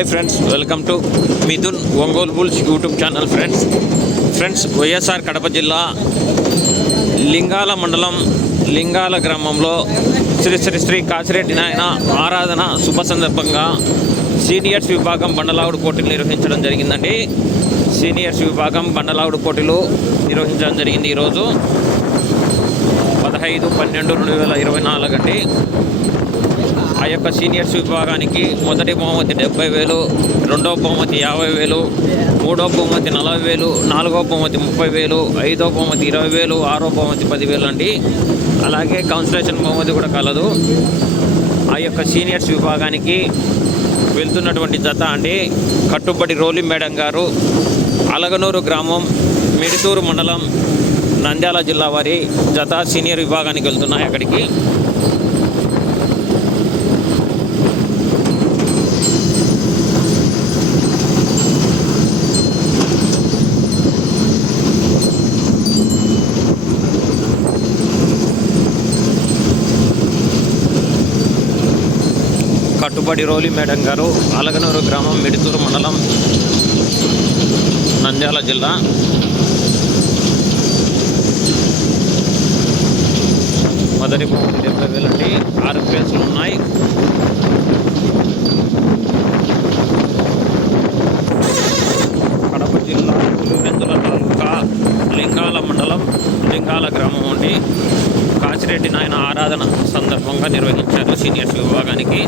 Hi friends welcome to Mithun Ongole bulls YouTube channel friends friends YSR Kadapa జిల్లా లింగాల మండలం లింగాల గ్రామంలో శ్రీ శ్రీ శ్రీ కాసిరెడ్డి నాయన ఆరాధన శుభ సందర్భంగా సీనియర్స్ విభాగం బండలావుడు పోటీలు నిర్వహించడం జరిగిందండి సీనియర్స్ విభాగం బండలావుడు పోటీలు నిర్వహించడం జరిగింది ఈరోజు పదహైదు పన్నెండు రెండు వేల ఇరవై నాలుగు అండి. ఆ యొక్క సీనియర్స్ విభాగానికి మొదటి బహుమతి డెబ్బై వేలు రెండవ బహుమతి యాభై వేలు మూడో బహుమతి నలభై వేలు నాలుగో బహుమతి ముప్పై వేలు ఐదో బహుమతి ఇరవై వేలు ఆరో బహుమతి పదివేలు అండి. అలాగే కౌన్సిలేషన్ బహుమతి కూడా కలదు. ఆ యొక్క సీనియర్స్ విభాగానికి వెళ్తున్నటువంటి జత అండి. కట్టుబడి రోలి మేడం గారు అలగనూరు గ్రామం మిడితూరు మండలం నంద్యాల జిల్లా వారి జత సీనియర్ విభాగానికి వెళ్తున్నాయి అక్కడికి. కట్టుబడి రోలి మేడం గారు అలగనూరు గ్రామం మిడితూరు మండలం నంద్యాల జిల్లా. మొదటి బహుమతి డెబ్బై వేలండి ఆరు ప్లేసులు ఉన్నాయి. కడప జిల్లా పులివెందుల తాలూకా లింగాల మండలం లింగాల గ్రామం అండి. కాచిరెడ్డి నాయన ఆరాధన సందర్భంగా నిర్వహించారు. సీనియర్స్ విభాగానికి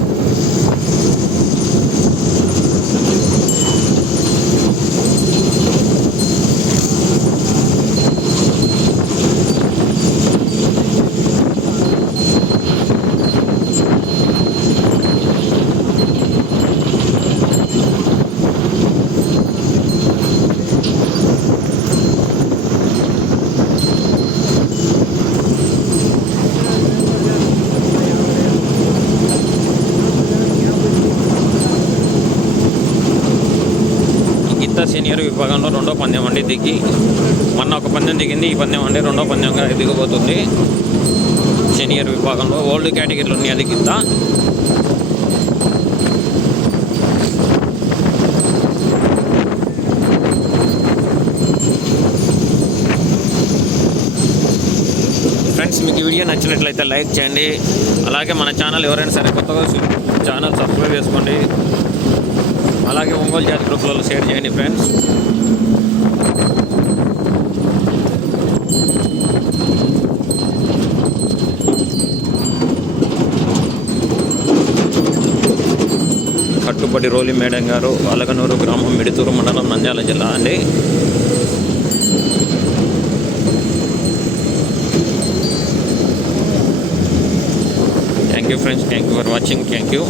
వనిత సీనియర్ విభాగంలో రెండో పందెం అండి దిగి. మొన్న ఒక పందెం దిగింది ఈ పందెం అండి రెండో పందెంగా దిగబోతుంది సీనియర్ విభాగంలో ఓల్డ్ కేటగిరీలు ఉన్నాయి అది గిత్త ఫ్రెండ్స్ మీకు ఈ వీడియో నచ్చినట్లయితే లైక్ చేయండి. అలాగే మన ఛానల్ ఎవరైనా సరే కొత్తగా ఛానల్ సబ్స్క్రైబ్ చేసుకోండి. అలాగే ఒంగోలు జాతి గ్రూప్లలో షేర్ చేయండి ఫ్రెండ్స్. కట్టుబడి రోలి మేడం గారు అలగనూరు గ్రామం మిడితూరు మండలం నంద్యాల జిల్లా అండి. Thank you friends thank you for watching thank you